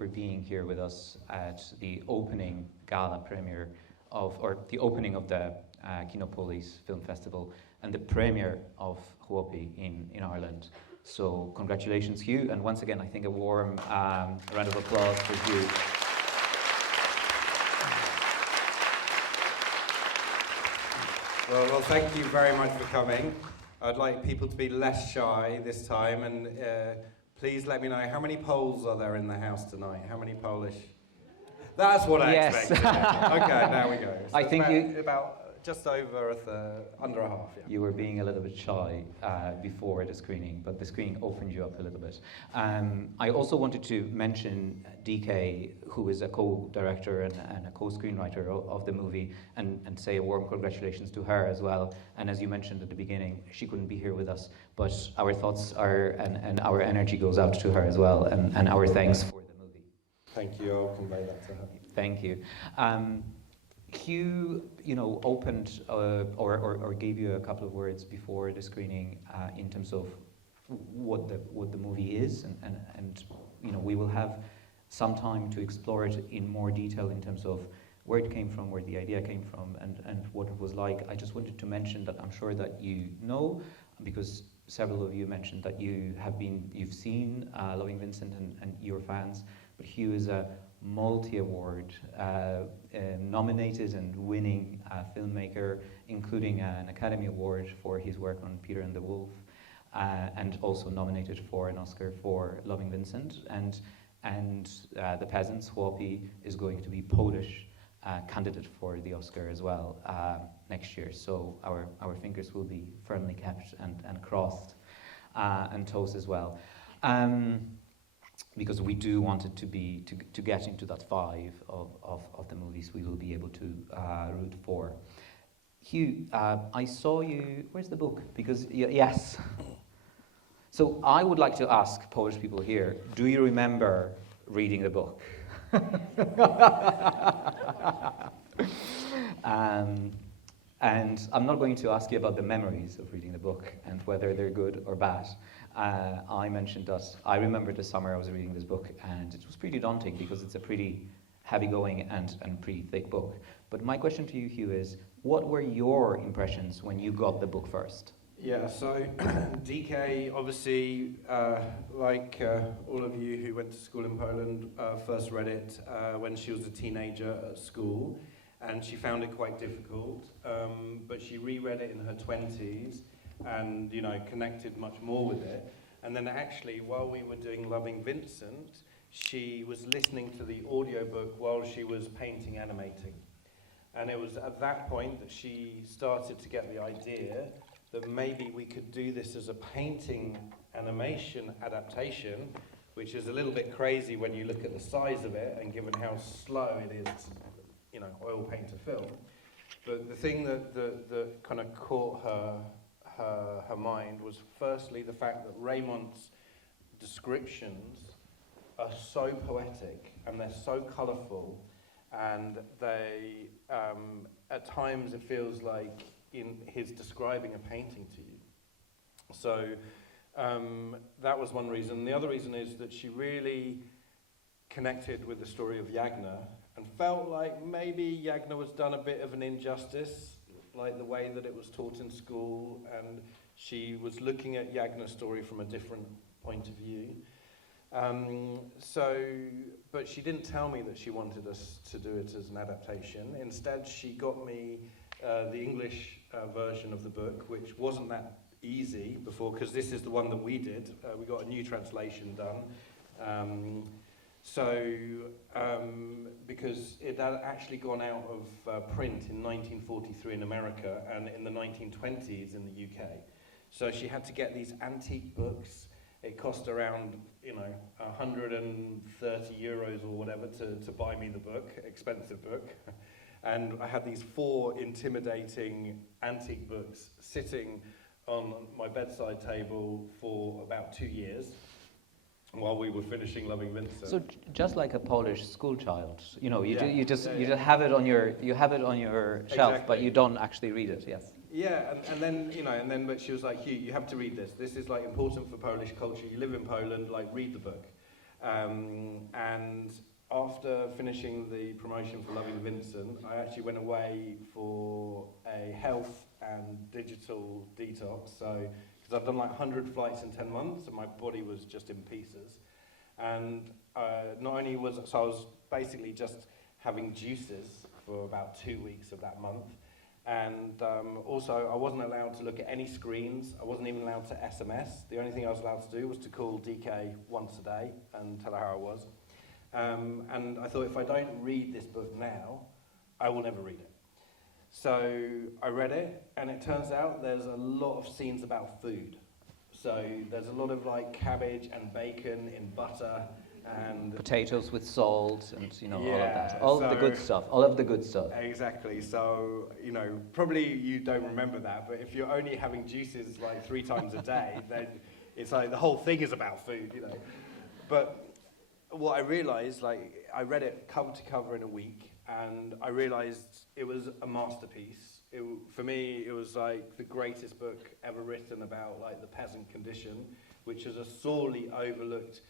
for being here with us at the opening gala premiere or the opening of the Kinopolis Film Festival and the premiere of Huopi in Ireland. So congratulations, Hugh, and once again, I think a warm round of applause for Hugh. Well, thank you very much for coming. I'd like people to be less shy this time, and please let me know, how many Poles are there in the house tonight? How many Polish? That's what I expected. Okay, now we go. So I think about just over under a half. Yeah. You were being a little bit shy before the screening, but the screening opened you up a little bit. I also wanted to mention DK, who is a co-director and a co-screenwriter of the movie, and say a warm congratulations to her as well. And as you mentioned at the beginning, she couldn't be here with us, but our thoughts are, and our energy goes out to her as well, and our thanks for the movie. Thank you, I'll convey that to her. Thank you. Hugh, opened or gave you a couple of words before the screening in terms of what the movie is, and we will have some time to explore it in more detail in terms of where it came from, where the idea came from, and what it was like. I just wanted to mention that I'm sure that you know, because several of you mentioned that you've seen Loving Vincent and you're fans, but Hugh is a multi-award nominated and winning filmmaker, including an Academy Award for his work on Peter and the Wolf, and also nominated for an Oscar for Loving Vincent, and the Peasants, Huopi, is going to be Polish candidate for the Oscar as well next year. So our fingers will be firmly kept and crossed, and toes as well. Because we do want it to get into that 5 of the movies we will be able to root for. Hugh, I saw you. Where's the book? Because yes. So I would like to ask Polish people here: do you remember reading the book? And I'm not going to ask you about the memories of reading the book and whether they're good or bad. I mentioned that I remember the summer I was reading this book, and it was pretty daunting because it's a pretty heavy-going and pretty thick book. But my question to you, Hugh, is what were your impressions when you got the book first? Yeah, so DK, obviously, like all of you who went to school in Poland, first read it when she was a teenager at school, and she found it quite difficult, but she reread it in her 20s, and connected much more with it. And then actually, while we were doing Loving Vincent, she was listening to the audiobook while she was painting, animating. And it was at that point that she started to get the idea that maybe we could do this as a painting animation adaptation, which is a little bit crazy when you look at the size of it and given how slow it is to, oil paint a film. But the thing that kind of caught her mind was firstly the fact that Raymond's descriptions are so poetic and they're so colourful, and they at times it feels like he's describing a painting to you. So that was one reason. The other reason is that she really connected with the story of Yagna and felt like maybe Yagna was done a bit of an injustice, like the way that it was taught in school, and she was looking at Yagna's story from a different point of view. But she didn't tell me that she wanted us to do it as an adaptation. Instead, she got me the English version of the book, which wasn't that easy before, because this is the one that we did. We got a new translation done. Because it had actually gone out of print in 1943 in America and in the 1920s in the UK. So she had to get these antique books. It cost around, 130 euros or whatever to buy me the book, expensive book. And I had these 4 intimidating antique books sitting on my bedside table for about 2 years, while we were finishing Loving Vincent. So just like a Polish school child, you just have it on your shelf, exactly. But you don't actually read it. Yes. Yeah, and then but she was like, Hugh, you have to read this. This is like important for Polish culture. You live in Poland, like read the book. And after finishing the promotion for Loving Vincent, I actually went away for a health and digital detox. So, because I've done like 100 flights in 10 months, and my body was just in pieces. And not only was so I was basically just having juices for about 2 weeks of that month. And also, I wasn't allowed to look at any screens. I wasn't even allowed to SMS. The only thing I was allowed to do was to call DK once a day and tell her how I was. And I thought, if I don't read this book now, I will never read it. So I read it, and it turns out there's a lot of scenes about food. So there's a lot of like cabbage and bacon in butter, and potatoes with salt, and all of that, all of the good stuff, all of the good stuff. Exactly. So probably you don't remember that, but if you're only having juices like 3 times a day, then it's like the whole thing is about food, But what I realised, like, I read it cover to cover in a week, and I realised it was a masterpiece. For me, it was like the greatest book ever written about like the peasant condition, which is a sorely overlooked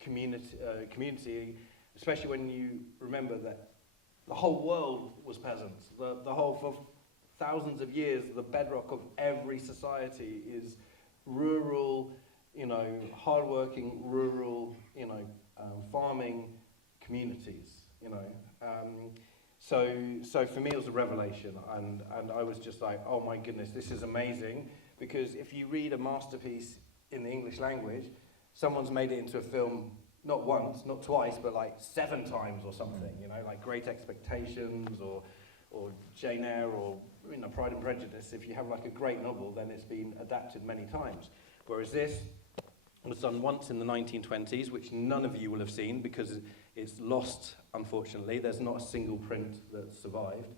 community, especially when you remember that the whole world was peasants. The whole, for thousands of years, the bedrock of every society is rural, hardworking, rural, farming communities, So for me, it was a revelation, and I was just like, oh my goodness, this is amazing, because if you read a masterpiece in the English language, someone's made it into a film not once, not twice, but like 7 times or something, like Great Expectations or Jane Eyre or Pride and Prejudice. If you have like a great novel, then it's been adapted many times. Whereas this was done once in the 1920s, which none of you will have seen because it's lost, unfortunately. There's not a single print that survived.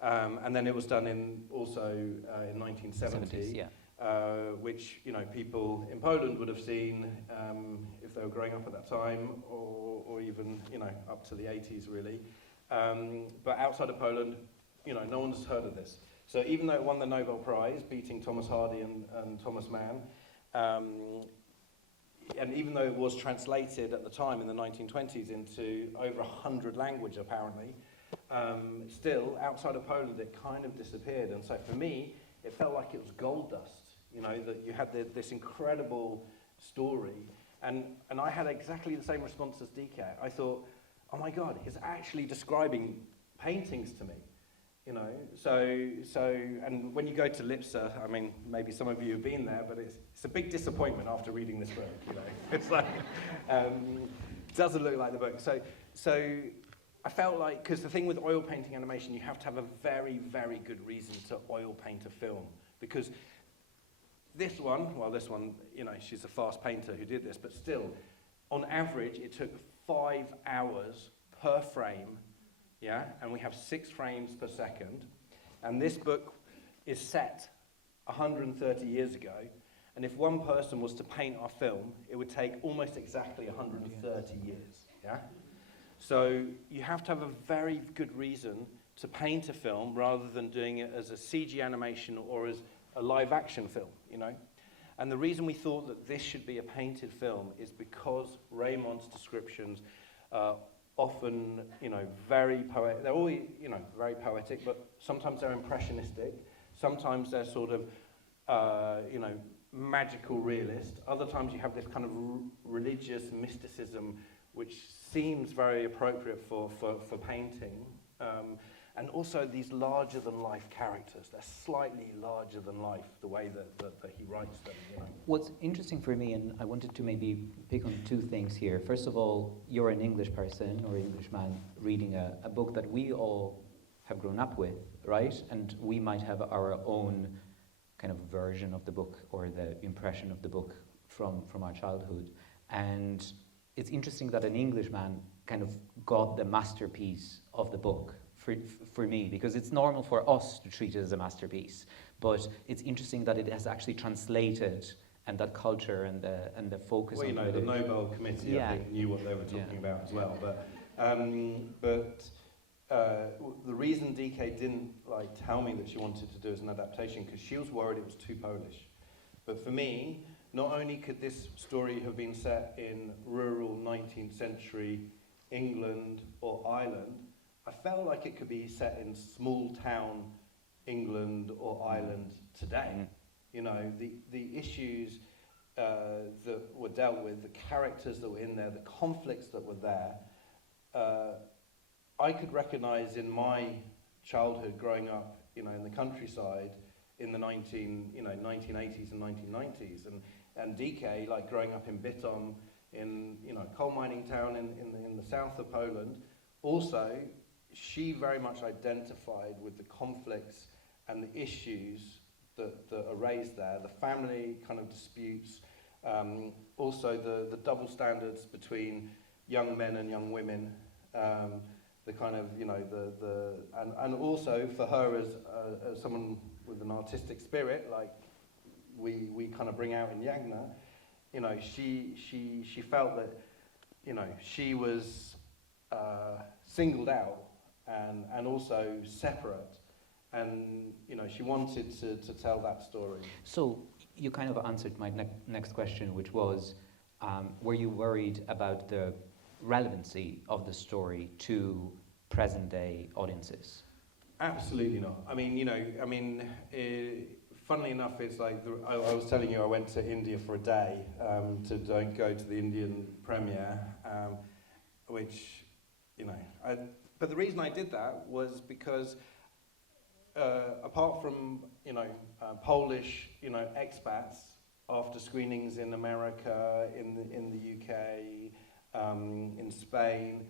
And then it was done in 1970. 70s, yeah. Which people in Poland would have seen if they were growing up at that time, or even up to the 80s really. But outside of Poland, no one's heard of this. So even though it won the Nobel Prize, beating Thomas Hardy and Thomas Mann, and even though it was translated at the time in the 1920s into over 100 languages apparently, still outside of Poland it kind of disappeared. And so for me, it felt like it was gold dust. That you had this incredible story. And I had exactly the same response as DK. I thought, oh my God, he's actually describing paintings to me. And when you go to Lipsa, I mean, maybe some of you have been there, but it's a big disappointment after reading this book, It's like, it doesn't look like the book. So I felt like, because the thing with oil painting animation, you have to have a very, very good reason to oil paint a film. Because this one, she's a fast painter who did this, but still, on average, it took 5 hours per frame, and we have 6 frames per second. And this book is set 130 years ago, and if one person was to paint our film, it would take almost exactly 130 years, So you have to have a very good reason to paint a film rather than doing it as a CG animation or as a live action film, And the reason we thought that this should be a painted film is because Raymond's descriptions are often, very poetic. They're always, very poetic, but sometimes they're impressionistic. Sometimes they're sort of, magical realist. Other times you have this kind of religious mysticism, which seems very appropriate for painting. And also these larger-than-life characters. They're slightly larger than life, the way that he writes them. What's interesting for me, and I wanted to maybe pick on 2 things here. First of all, you're an English person or Englishman reading a book that we all have grown up with, right? And we might have our own kind of version of the book or the impression of the book from our childhood. And it's interesting that an Englishman kind of got the masterpiece of the book for me, because it's normal for us to treat it as a masterpiece, but it's interesting that it has actually translated, and that culture and the focus. Well, the Nobel Committee, I think, knew what they were talking about as well. But the reason DK didn't tell me that she wanted to do it as an adaptation, because she was worried it was too Polish. But for me, not only could this story have been set in rural 19th century England or Ireland, I felt like it could be set in small town England or Ireland today. You know, the issues that were dealt with, the characters that were in there, the conflicts that were there, I could recognise in my childhood growing up, you know, in the countryside in the 1980s and 1990s, and DK, like growing up in Bytom, in, you know, coal mining town in the south of Poland. Also, she very much identified with the conflicts and the issues that are raised there, the family kind of disputes, also the double standards between young men and young women, the kind of, you know, and also for her as someone with an artistic spirit, like we kind of bring out in Yagna, you know, she felt that, you know, she was singled out and also separate, and, you know, she wanted to tell that story. So you kind of answered my next question, which was, were you worried about the relevancy of the story to present-day audiences? Absolutely not. I mean, you know, funnily enough, it's like, I was telling you I went to India for a day to go to the Indian premiere, which, you know, but the reason I did that was because apart from, you know, Polish, you know, expats after screenings in America, in the UK, in Spain,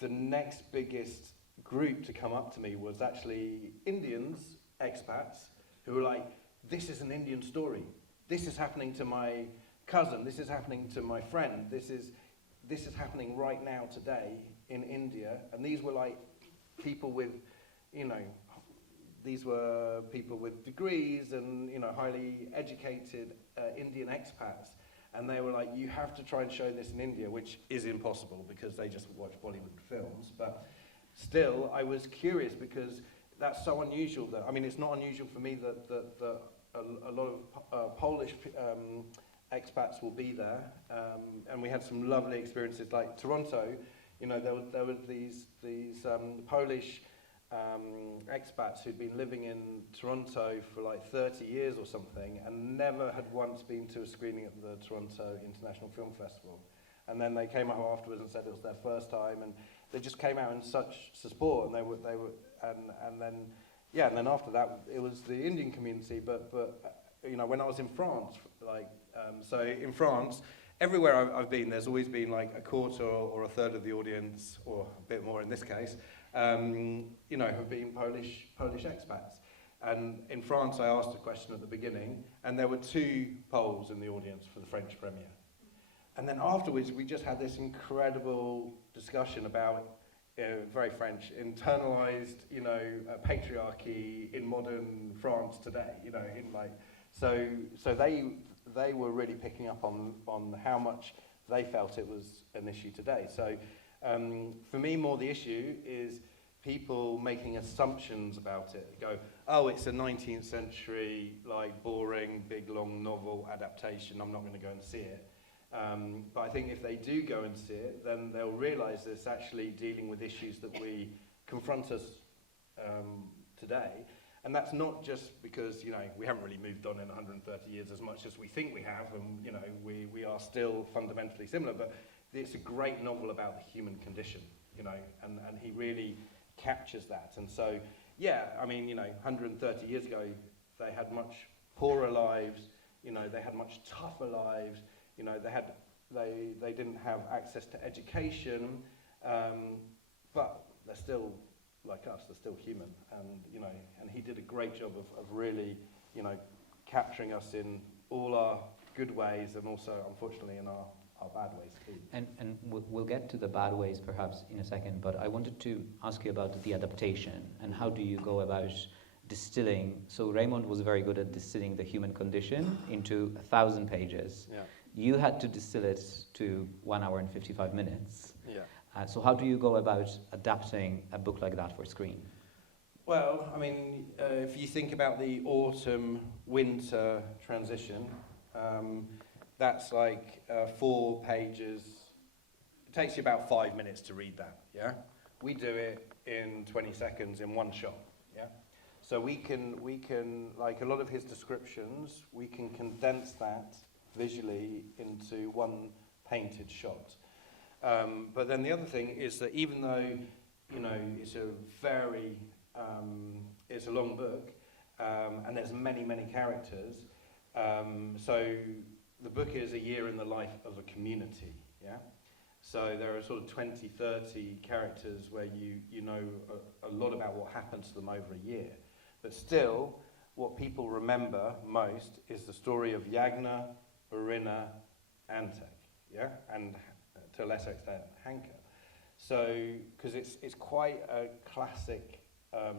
the next biggest group to come up to me was actually Indians, expats, who were like, this is an Indian story. This is happening to my cousin. This is happening to my friend. This is happening right now today in India. And these were like people with, you know, these were people with degrees and, you know, highly educated Indian expats. And they were like, you have to try and show this in India, which is impossible because they just watch Bollywood films. But still, I was curious because that's so unusual. That, I mean, it's not unusual for me that a lot of Polish expats will be there. And we had some lovely experiences, like Toronto. You know, there were these Polish expats who'd been living in Toronto for like 30 years or something and never had once been to a screening at the Toronto International Film Festival. And then they came out afterwards and said it was their first time, and they just came out in such support, and and then after that it was the Indian community. But you know, when I was in France, like so in France, everywhere I've been, there's always been like a quarter or a third of the audience, or a bit more in this case, you know, have been Polish expats. And in France, I asked a question at the beginning, and there were 2 Poles in the audience for the French premiere. And then afterwards, we just had this incredible discussion about, very French, internalized, you know, patriarchy in modern France today. You know, in like, so they were really picking up on how much they felt it was an issue today. So for me, more the issue is people making assumptions about it. Go, oh, it's a 19th century, like, boring, big, long novel adaptation. I'm not going to go and see it. But I think if they do go and see it, then they'll realise that it's actually dealing with issues that we confront us today. And that's not just because, you know, we haven't really moved on in 130 years as much as we think we have, and, you know, we are still fundamentally similar, but it's a great novel about the human condition, you know, and he really captures that. And so, yeah, I mean, you know, 130 years ago, they had much poorer lives, you know, they had much tougher lives, you know, they didn't have access to education, but they're still like us, they're still human, and, you know, and he did a great job of really, you know, capturing us in all our good ways and also, unfortunately, in our bad ways too. And we'll get to the bad ways perhaps in a second, but I wanted to ask you about the adaptation and how do you go about distilling. So Raymond was very good at distilling the human condition into 1,000 pages. Yeah. You had to distill it to 1 hour and 55 minutes. Yeah. So how do you go about adapting a book like that for screen? Well, I mean, if you think about the autumn-winter transition, That's like 4 pages. It takes you about 5 minutes to read that, yeah? We do it in 20 seconds in one shot, yeah? So we can, like a lot of his descriptions, we can condense that visually into one painted shot. But then the other thing is that even though, you know, it's a very, it's a long book, and there's many, many characters, so the book is a year in the life of a community, yeah? So there are sort of 20, 30 characters where you know a lot about what happened to them over a year. But still, what people remember most is the story of Yagna, Berinna, Antek, yeah? And to a lesser extent, Hanka. So, because it's quite a classic,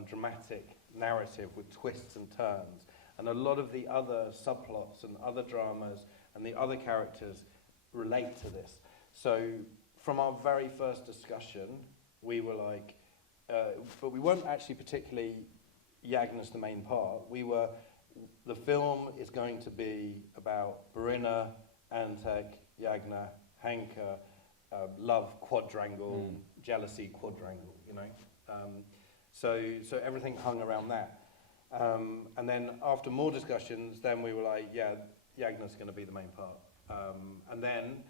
dramatic narrative with twists and turns. And a lot of the other subplots and other dramas and the other characters relate to this. So from our very first discussion, we were like, but we weren't actually particularly Yagna's the main part. The film is going to be about Berinna, Antek, Yagna, Hanka, love quadrangle, jealousy quadrangle, you know. So everything hung around that. And then after more discussions, then we were like, yeah, Yagna's going to be the main part. And then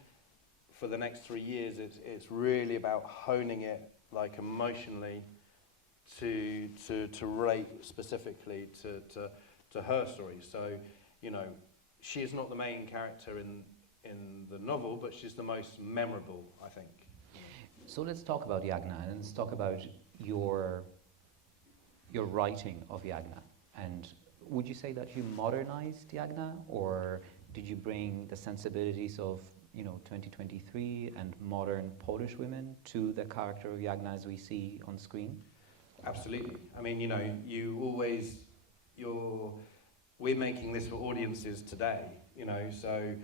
for the next 3 years, it's really about honing it, like emotionally, to relate specifically to her story. So, you know, she is not the main character in the novel, but she's the most memorable, I think. So let's talk about Yagna, and let's talk about your writing of Yagna. And would you say that you modernized Yagna, or did you bring the sensibilities of, you know, 2023 and modern Polish women to the character of Yagna as we see on screen? Absolutely. I mean, you know, we're making this for audiences today, you know, so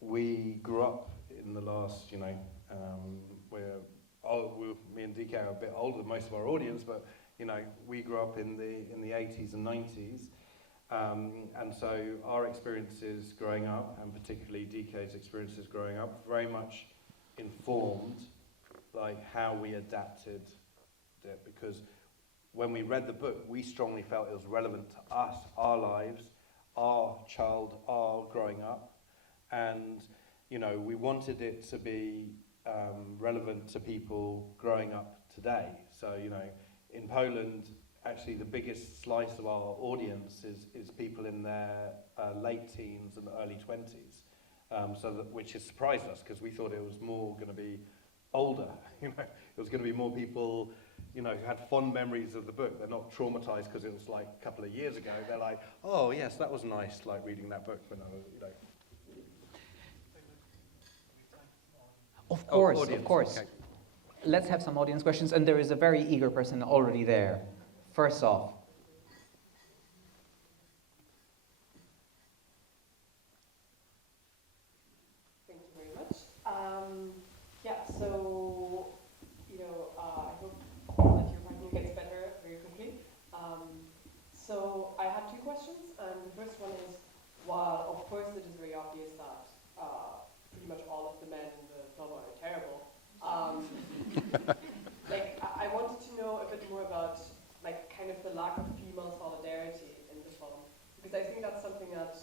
we grew up in the last, you know, me and DK are a bit older than most of our audience, but, you know, we grew up in the 80s and 90s. And so our experiences growing up, and particularly DK's experiences growing up, very much informed like how we adapted it, because when we read the book, we strongly felt it was relevant to us, our lives, our growing up, and you know, we wanted it to be relevant to people growing up today. So, you know, in Poland, actually the biggest slice of our audience is people in their late teens and early 20s, which has surprised us, because we thought it was more going to be older. You know, it was going to be more people, you know, who had fond memories of the book. They're not traumatized because it was like a couple of years ago. They're like, oh yes, that was nice, like reading that book when I was, you know. Of course, audience. Of course. Okay. Let's have some audience questions, and there is a very eager person already there. First off. Thank you very much. So, you know, I hope that your writing gets better very quickly. So I have 2 questions, and the first one is, while of course it is very obvious that pretty much all of the men in the novel are terrible, like I wanted to know a bit more about like kind of the lack of female solidarity in the film, because I think that's something that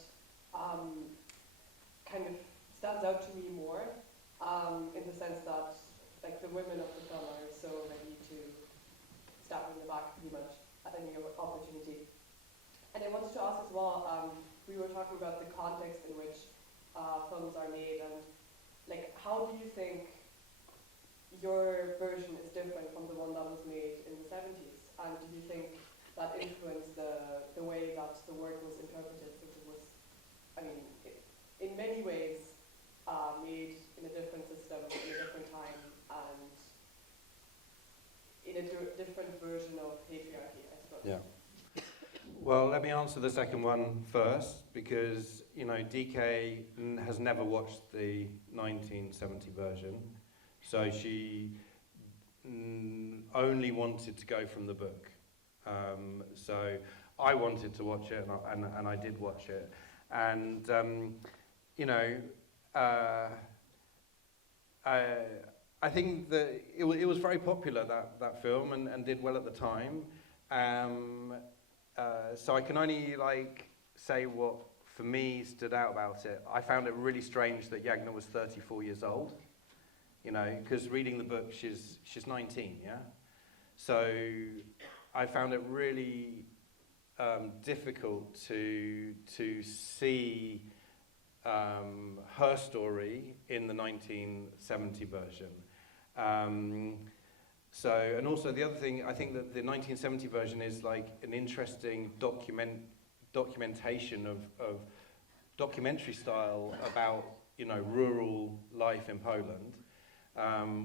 kind of stands out to me more, in the sense that like the women of the film are so ready to stab in the back pretty much at any opportunity. And I wanted to ask as well, we were talking about the context in which films are made, and like how do you think your version is different from the one that was made in the 70s? And do you think that influenced the way that the work was interpreted, since it was, I mean, in many ways made in a different system, in a different time, and in a different version of patriarchy, I suppose? Yeah. Well, let me answer the second one first, because, you know, DK has never watched the 1970 version, so she only wanted to go from the book. So I wanted to watch it, and I did watch it, And, you know, I think that it was very popular, that film, and did well at the time. So I can only, like, say what, for me, stood out about it. I found it really strange that Yagna was 34 years old, you know, because reading the book, she's 19, yeah? So I found it really difficult to see her story in the 1970 version. So, and also the other thing, I think that the 1970 version is like an interesting documentation of documentary style about, you know, rural life in Poland,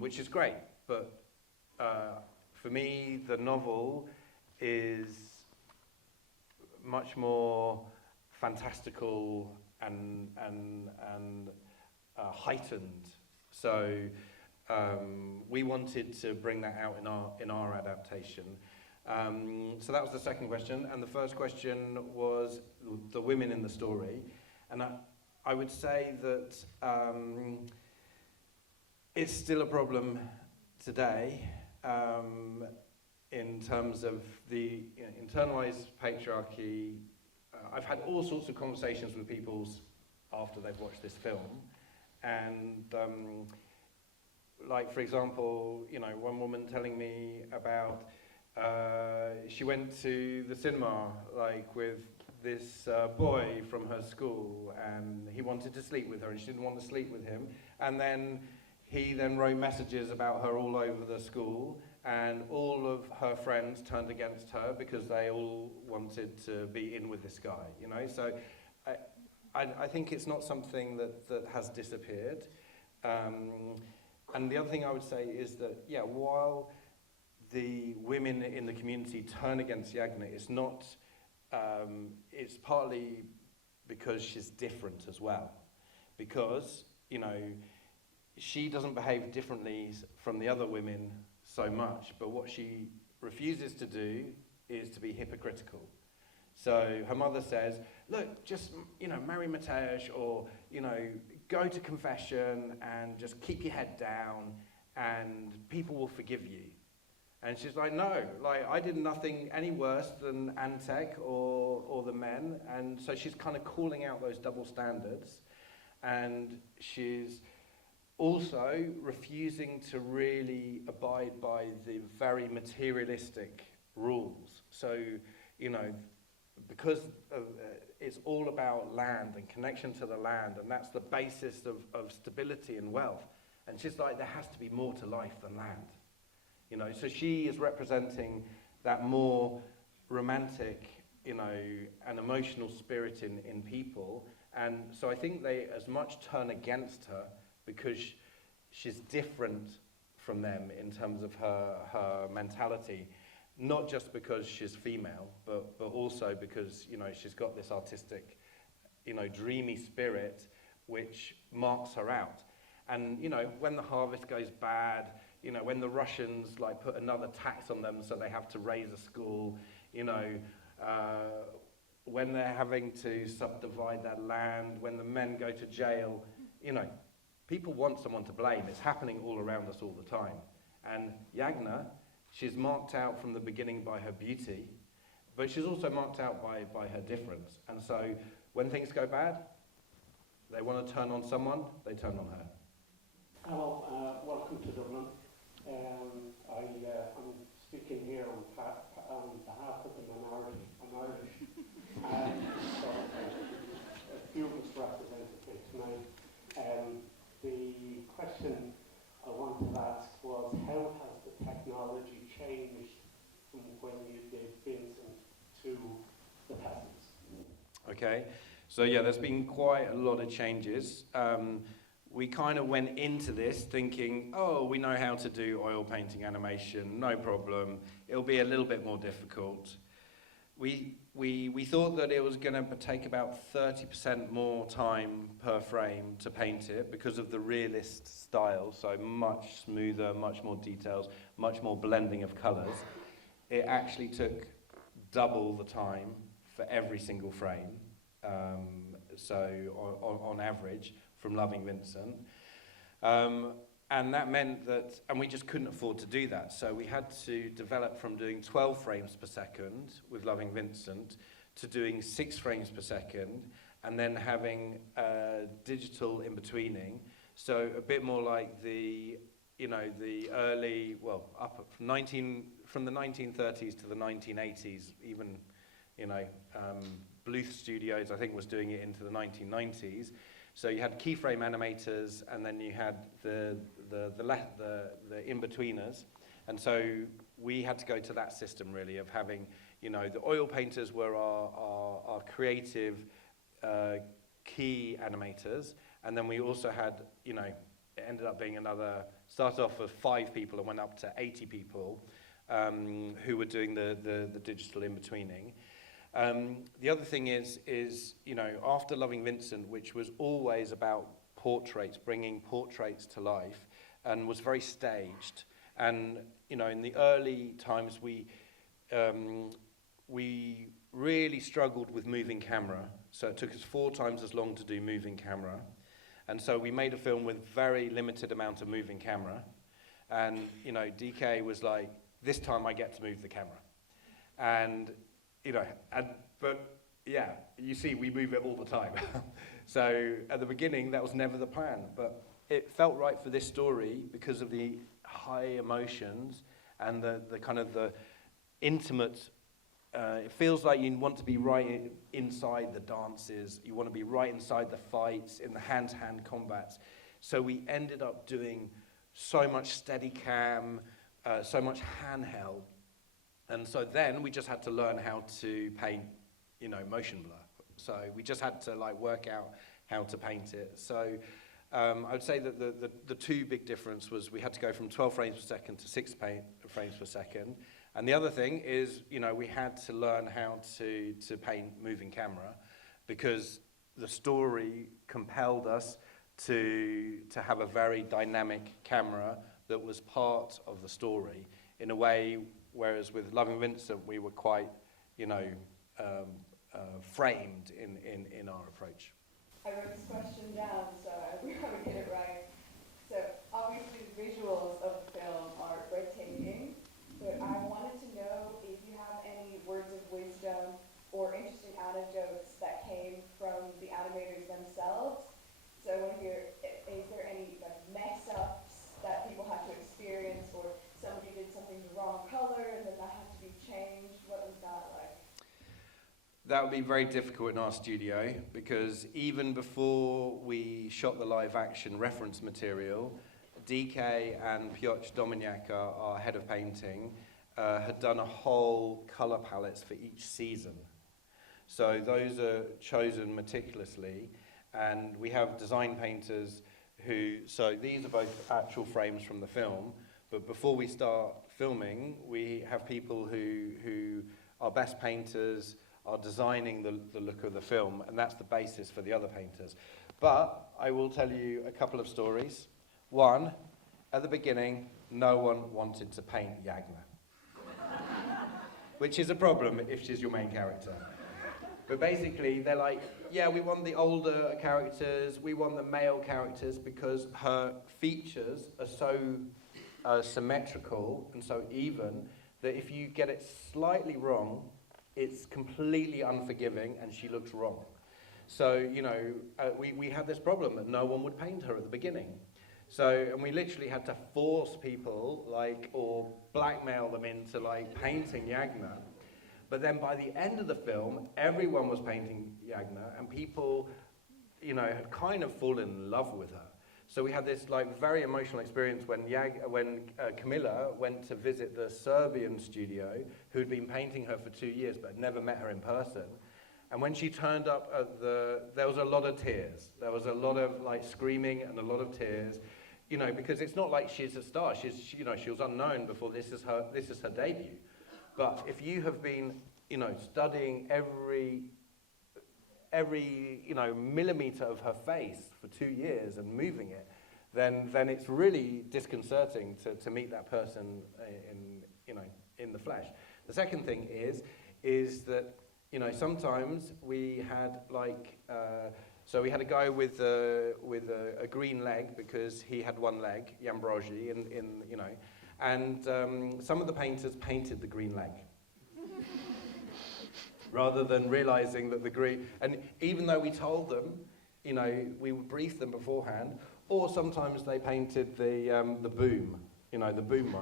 which is great. But for me, the novel is much more fantastical and heightened. So we wanted to bring that out in our adaptation. So that was the second question, and the first question was the women in the story. And I would say that it's still a problem today in terms of the internalized patriarchy. I've had all sorts of conversations with people after they've watched this film, and like, for example, you know, one woman telling me about she went to the cinema, like, with this boy from her school, and he wanted to sleep with her, and she didn't want to sleep with him, and then he wrote messages about her all over the school, and all of her friends turned against her because they all wanted to be in with this guy, you know. So I think it's not something that has disappeared. And the other thing I would say is that, yeah, while the women in the community turn against Yagna, it's not, it's partly because she's different as well. Because, you know, she doesn't behave differently from the other women so much, but what she refuses to do is to be hypocritical. So her mother says, look, just, you know, marry Mateusz, or, you know, go to confession and just keep your head down and people will forgive you. And she's like, no, like, I did nothing any worse than Antek or the men. And so she's kind of calling out those double standards. And she's also refusing to really abide by the very materialistic rules. So, you know, because it's all about land and connection to the land, and that's the basis of stability and wealth. And she's like, there has to be more to life than land. You know, so she is representing that more romantic, you know, and emotional spirit in people. And so I think they as much turn against her because she's different from them in terms of her mentality. Not just because she's female, but also because, you know, she's got this artistic, you know, dreamy spirit which marks her out. And, you know, when the harvest goes bad, you know, when the Russians, like, put another tax on them so they have to raise a school, you know, when they're having to subdivide their land, when the men go to jail, you know, people want someone to blame. It's happening all around us all the time. And Yagna, she's marked out from the beginning by her beauty, but she's also marked out by her difference. And so when things go bad, they want to turn on someone, they turn on her. Hello, welcome to Dublin. I'm speaking here on behalf of the minority. I'm Irish. So a few of us represented here tonight. The question I wanted to ask was, how has the technology changed from when you did Vincent to the Peasants? Okay, so yeah, there's been quite a lot of changes. We kind of went into this thinking, oh, we know how to do oil painting animation, no problem. It'll be a little bit more difficult. We thought that it was going to take about 30% more time per frame to paint it because of the realist style, so much smoother, much more details, much more blending of colours. It actually took double the time for every single frame. so on average, from Loving Vincent. And that meant that, and we just couldn't afford to do that. So we had to develop from doing 12 frames per second with Loving Vincent to doing 6 frames per second, and then having digital in-betweening. So a bit more like the early, well, from the 1930s to the 1980s, even, Bluth Studios, I think, was doing it into the 1990s. So you had keyframe animators, and then you had the in-betweeners. And so we had to go to that system, really, of having, the oil painters were our creative key animators. And then we also had, it ended up being started off with 5 people and went up to 80 people who were doing the digital in-betweening. The other thing is, after Loving Vincent, which was always about portraits, bringing portraits to life, and was very staged. And, in the early times, we really struggled with moving camera. So it took us 4 times as long to do moving camera. And so we made a film with very limited amount of moving camera. And, DK was like, this time I get to move the camera. And, but yeah, you see, we move it all the time. So at the beginning, that was never the plan. But it felt right for this story because of the high emotions and the kind of the intimate. It feels like you want to be right inside the dances. You want to be right inside the fights, in the hand-to-hand combats. So we ended up doing so much Steadicam, so much handheld. And so then we just had to learn how to paint, motion blur. So we just had to work out how to paint it. So I would say that the 2 big difference was we had to go from 12 frames per second to 6 frames per second. And the other thing is, we had to learn how to paint moving camera because the story compelled us to have a very dynamic camera that was part of the story in a way, whereas with Loving Vincent, we were quite, framed in our approach. I wrote this question down, so I would get it right. So obviously the visuals of the film are breathtaking, but I wanted to know if you have any words of wisdom or interesting anecdotes that came from the animators themselves. So I want to hear, is there any mess-ups that people had to experience, or somebody did something the wrong color and then that had to be changed? What was that like? That would be very difficult in our studio because even before we shot the live action reference material, DK and Piotr Dominiak, our head of painting, had done a whole colour palettes for each season. So those are chosen meticulously, and we have design painters so these are both actual frames from the film, but before we start filming, we have people who are best painters, are designing the look of the film, and that's the basis for the other painters. But I will tell you a couple of stories. One, at the beginning, no one wanted to paint Yagna, which is a problem if she's your main character. But basically, they're like, yeah, we want the older characters, we want the male characters because her features are so symmetrical and so even that if you get it slightly wrong, it's completely unforgiving and she looks wrong. So, we had this problem that no one would paint her at the beginning. So, and we literally had to force people, or blackmail them into, painting Yagna. But then by the end of the film, everyone was painting Yagna, and people, had kind of fallen in love with her. So we had this, very emotional experience when Camilla went to visit the Serbian studio, who'd been painting her for 2 years, but had never met her in person. And when she turned up at there was a lot of tears. There was a lot of screaming and a lot of tears, because it's not like she's a star. She was unknown before this is her debut. But if you have been, studying every millimeter of her face for 2 years and moving it, then it's really disconcerting to meet that person in the flesh. The second thing is that you know, sometimes we had like, so we had a guy with a green leg because he had one leg, Yambrogi, you know, and some of the painters painted the green leg. Rather than realizing that the green, and even though we told them, you know, we would brief them beforehand, or sometimes they painted the boom, you know, the boom mic.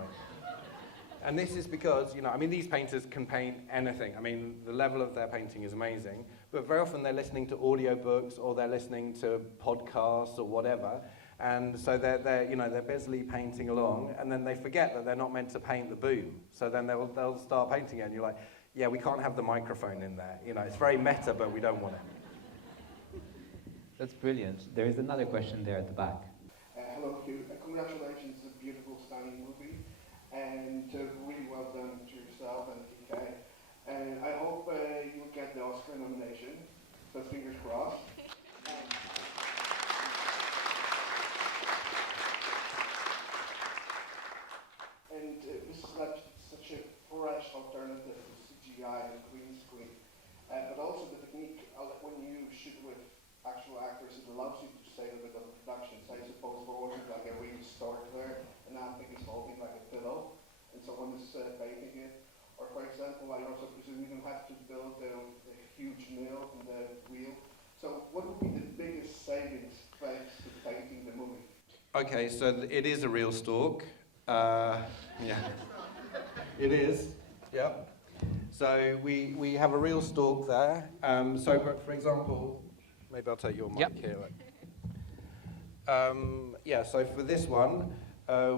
And this is because, you know, I mean, these painters can paint anything. I mean, the level of their painting is amazing, but very often they're listening to audiobooks or they're listening to podcasts or whatever, and so they're you know, they're busily painting along, and then they forget that they're not meant to paint the boom. So then they'll start painting it, and you're like, yeah, we can't have the microphone in there. You know, it's very meta, but we don't want it. That's brilliant. There is another question there at the back. Hello, Hugh. Congratulations, it's a beautiful, stunning movie, and really well done to yourself and DK. And I hope you'll get the Oscar nomination, so fingers crossed. And this is not such a fresh alternative to CGI and green screen, but also the technique, when you shoot with actual actors, it allows you to save a bit of production. So I suppose we're working like a real stork there, and Anthony is holding like a pillow, and someone is painting it. Or for example, I also presume you don't have to build a huge nail in the wheel. So what would be the biggest savings thanks to painting the movie? Okay, so it is a real stork. Yeah, it is. Yeah. So we have a real stork there. So for example, maybe I'll take your mic here. Yeah. So for this one,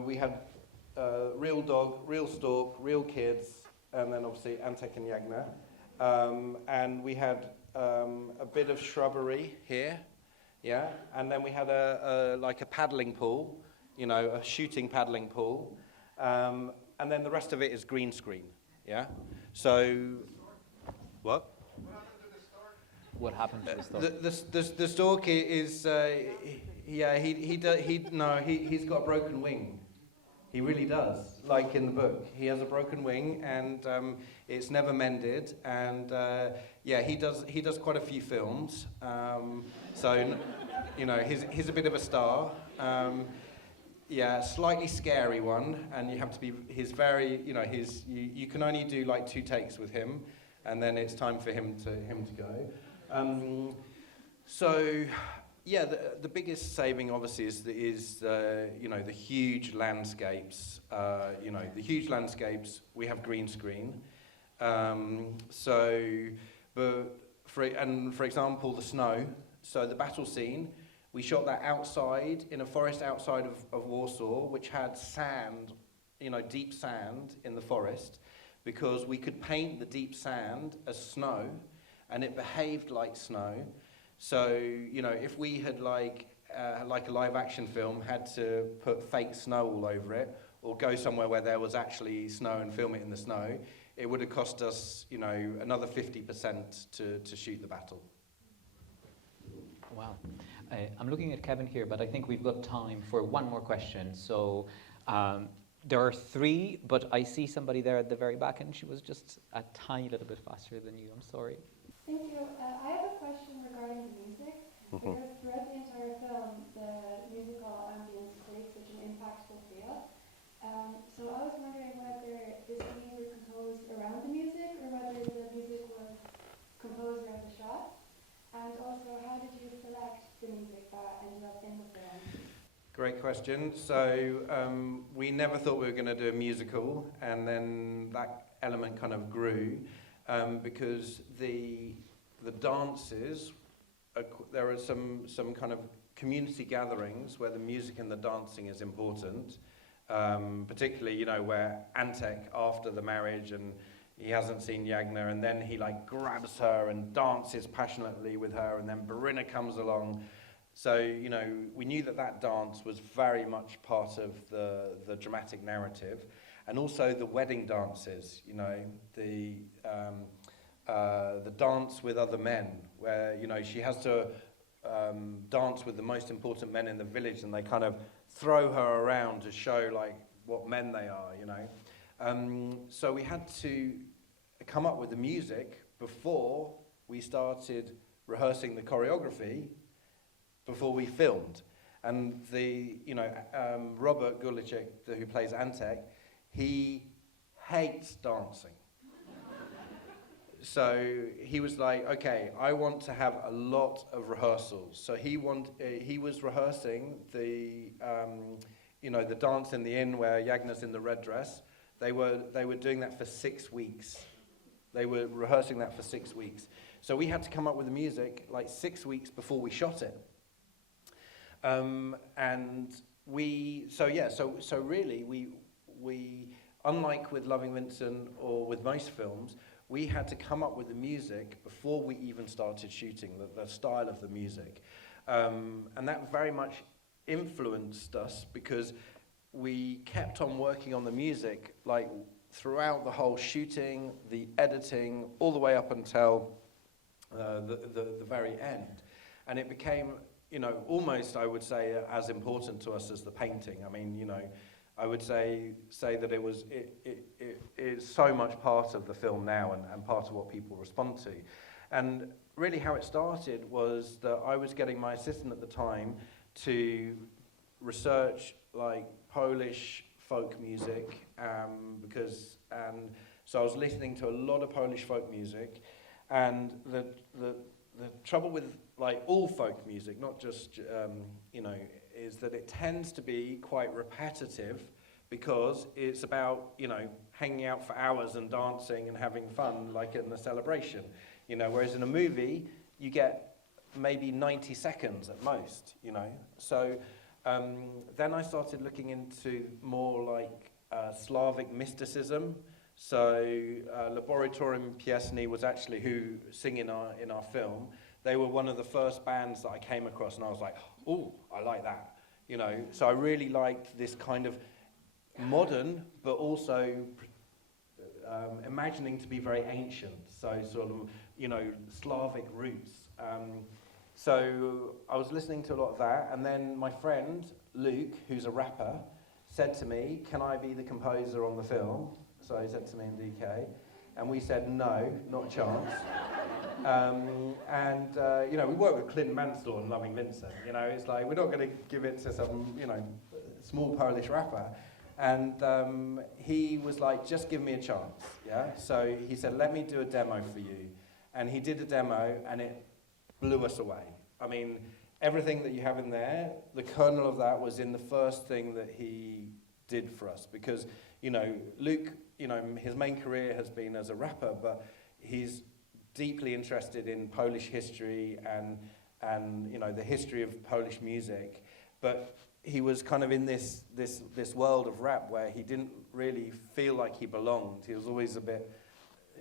we had real dog, real stork, real kids, and then obviously Antek and Jagna, and we had a bit of shrubbery here. Yeah, and then we had like a paddling pool, you know, a shooting paddling pool, and then the rest of it is green screen. Yeah, so what? What happened to the stork? The stork is yeah, he's got a broken wing. He really does. Like in the book, he has a broken wing, and it's never mended. And yeah, he does quite a few films. So you know, he's a bit of a star. Yeah, slightly scary one, and you have to be. He's very, you know, you can only do like 2 takes with him, and then it's time for him to go. So. Yeah, the biggest saving obviously is you know, the huge landscapes. You know, the huge landscapes, we have green screen. But for example, the snow. So the battle scene, we shot that outside in a forest outside of Warsaw, which had sand, you know, deep sand in the forest, because we could paint the deep sand as snow, and it behaved like snow. So, you know, if we had like a live action film had to put fake snow all over it, or go somewhere where there was actually snow and film it in the snow, it would have cost us, you know, another 50% to shoot the battle. Wow. I'm looking at Kevin here, but I think we've got time for one more question. So there are 3, but I see somebody there at the very back, and she was just a tiny little bit faster than you. I'm sorry. Thank you. I have a question regarding the music, because throughout the entire film, the musical ambience creates such an impactful feel. So I was wondering whether the scenes were composed around the music, or whether the music was composed around the shot. And also, how did you select the music that ended up in the film? Great question. So we never thought we were going to do a musical, and then that element kind of grew. Because the dances, there are some kind of community gatherings where the music and the dancing is important, particularly, you know, where Antek, after the marriage, and he hasn't seen Jagna, and then he like grabs her and dances passionately with her, and then Berina comes along. So, you know, we knew that dance was very much part of the dramatic narrative. And also the wedding dances, you know, the dance with other men, where, you know, she has to dance with the most important men in the village, and they kind of throw her around to show, like, what men they are, you know. So we had to come up with the music before we started rehearsing the choreography, before we filmed. And Robert Gulicek, who plays Antek, he hates dancing. So he was like, okay, I want to have a lot of rehearsals. So he was rehearsing the dance in the inn where Yagna's in the red dress. They were doing that for 6 weeks. They were rehearsing that for 6 weeks. So we had to come up with the music like 6 weeks before we shot it. So really we unlike with Loving Vincent or with most films, we had to come up with the music before we even started shooting, the style of the music. And that very much influenced us because we kept on working on the music like throughout the whole shooting, the editing, all the way up until the very end. And it became, almost, I would say, as important to us as the painting. I mean, I would say that it is so much part of the film now and part of what people respond to. And really how it started was that I was getting my assistant at the time to research like Polish folk music so I was listening to a lot of Polish folk music, and the trouble with like all folk music, not just is that it tends to be quite repetitive because it's about hanging out for hours and dancing and having fun like in a celebration, whereas in a movie you get maybe 90 seconds at most, So then I started looking into more like Slavic mysticism. So Laboratorium Piesny was actually who sing in our film. They were one of the first bands that I came across, and I was like, oh, I like that. So I really liked this kind of modern, but also imagining to be very ancient. So sort of, Slavic roots. So I was listening to a lot of that, and then my friend, Luke, who's a rapper, said to me, can I be the composer on the film? So he said to me and DK, and we said, no, not a chance. We worked with Clint Mansell and Loving Vincent, it's like, we're not going to give it to some, small Polish rapper. And he was like, just give me a chance, yeah? So he said, let me do a demo for you. And he did a demo, and it blew us away. I mean, everything that you have in there, the kernel of that was in the first thing that he did for us. Because, Luke, his main career has been as a rapper, but he's deeply interested in Polish history and the history of Polish music. But he was kind of in this world of rap where he didn't really feel like he belonged. He was always a bit,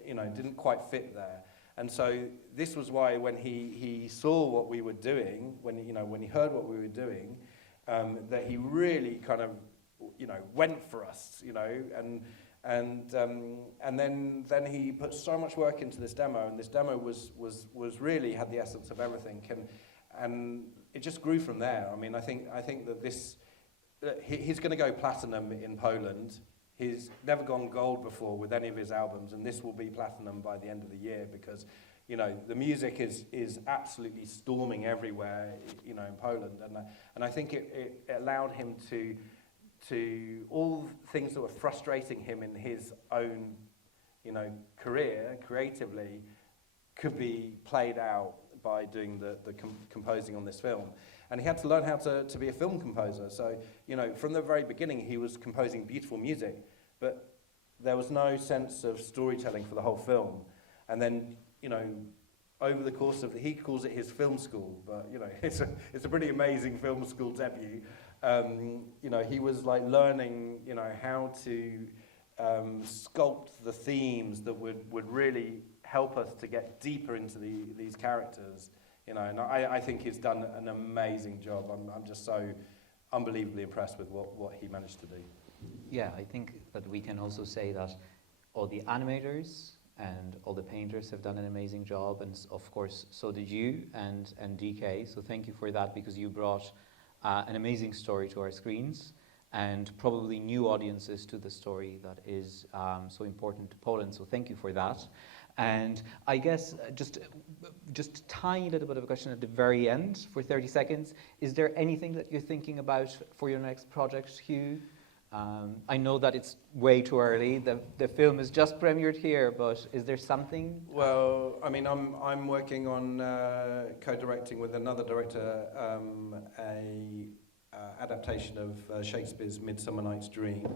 didn't quite fit there. And so this was why when he saw what we were doing, when he heard what we were doing, that he really kind of, went for us, and then he put so much work into this demo, and this demo was really had the essence of everything, and it just grew from there. I mean, I think that he's going to go platinum in Poland. He's never gone gold before with any of his albums, and this will be platinum by the end of the year because, the music is absolutely storming everywhere, in Poland, and I think it allowed him to all things that were frustrating him in his own, career creatively could be played out by doing the composing on this film. And he had to learn how to be a film composer. So, from the very beginning, he was composing beautiful music, but there was no sense of storytelling for the whole film. And then, over the course of he calls it his film school, but, it's a pretty amazing film school debut. He was like learning, how to sculpt the themes that would really help us to get deeper into these characters. And I think he's done an amazing job. I'm just so unbelievably impressed with what he managed to do. Yeah, I think that we can also say that all the animators and all the painters have done an amazing job, and of course so did you and DK. So thank you for that, because you brought an amazing story to our screens and probably new audiences to the story that is so important to Poland. So thank you for that. And I guess just a tiny little bit of a question at the very end for 30 seconds. Is there anything that you're thinking about for your next project, Hugh? I know that it's way too early. The film is just premiered here, but is there something? Well, I mean, I'm working on co-directing with another director a adaptation of Shakespeare's *Midsummer Night's Dream*.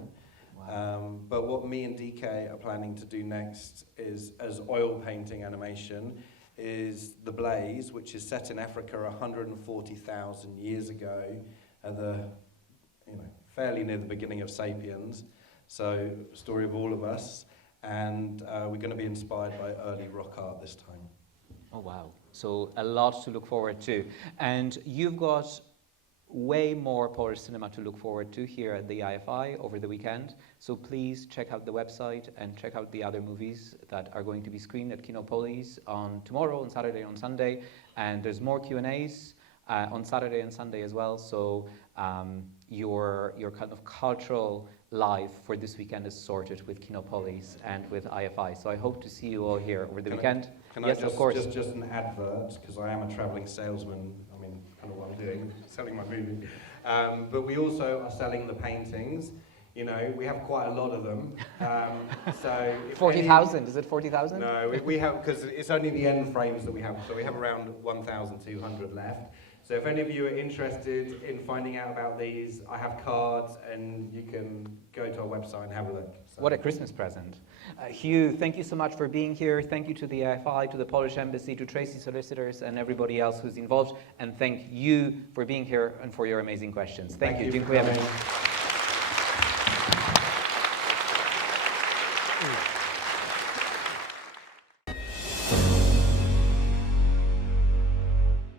Wow. But what me and DK are planning to do next is, as oil painting animation, is The Blaze, which is set in Africa 140,000 years ago, at fairly near the beginning of *Sapiens*. So, story of all of us, and we're going to be inspired by early rock art this time. Oh wow! So a lot to look forward to, and you've got way more Polish cinema to look forward to here at the IFI over the weekend. So please check out the website and check out the other movies that are going to be screened at Kinopolis on tomorrow, on Saturday, on Sunday. And there's more Q&As on Saturday and Sunday as well. So your kind of cultural life for this weekend is sorted with Kinopolis and with IFI. So I hope to see you all here over the weekend. Yes, of course. Just an advert, because I am a travelling salesman. I mean, kind of what I'm doing, selling my movie. But we also are selling the paintings. You know, we have quite a lot of them. So 40,000? Is it 40,000? No, we have, because it's only the end frames that we have. So we have around 1,200 left. So if any of you are interested in finding out about these, I have cards, and you can go to our website and have a look. So. What a Christmas present. Hugh, thank you so much for being here. Thank you to the IFI, to the Polish Embassy, to Tracy Solicitors, and everybody else who's involved. And thank you for being here and for your amazing questions. Thank you. for Dziękujemy. coming.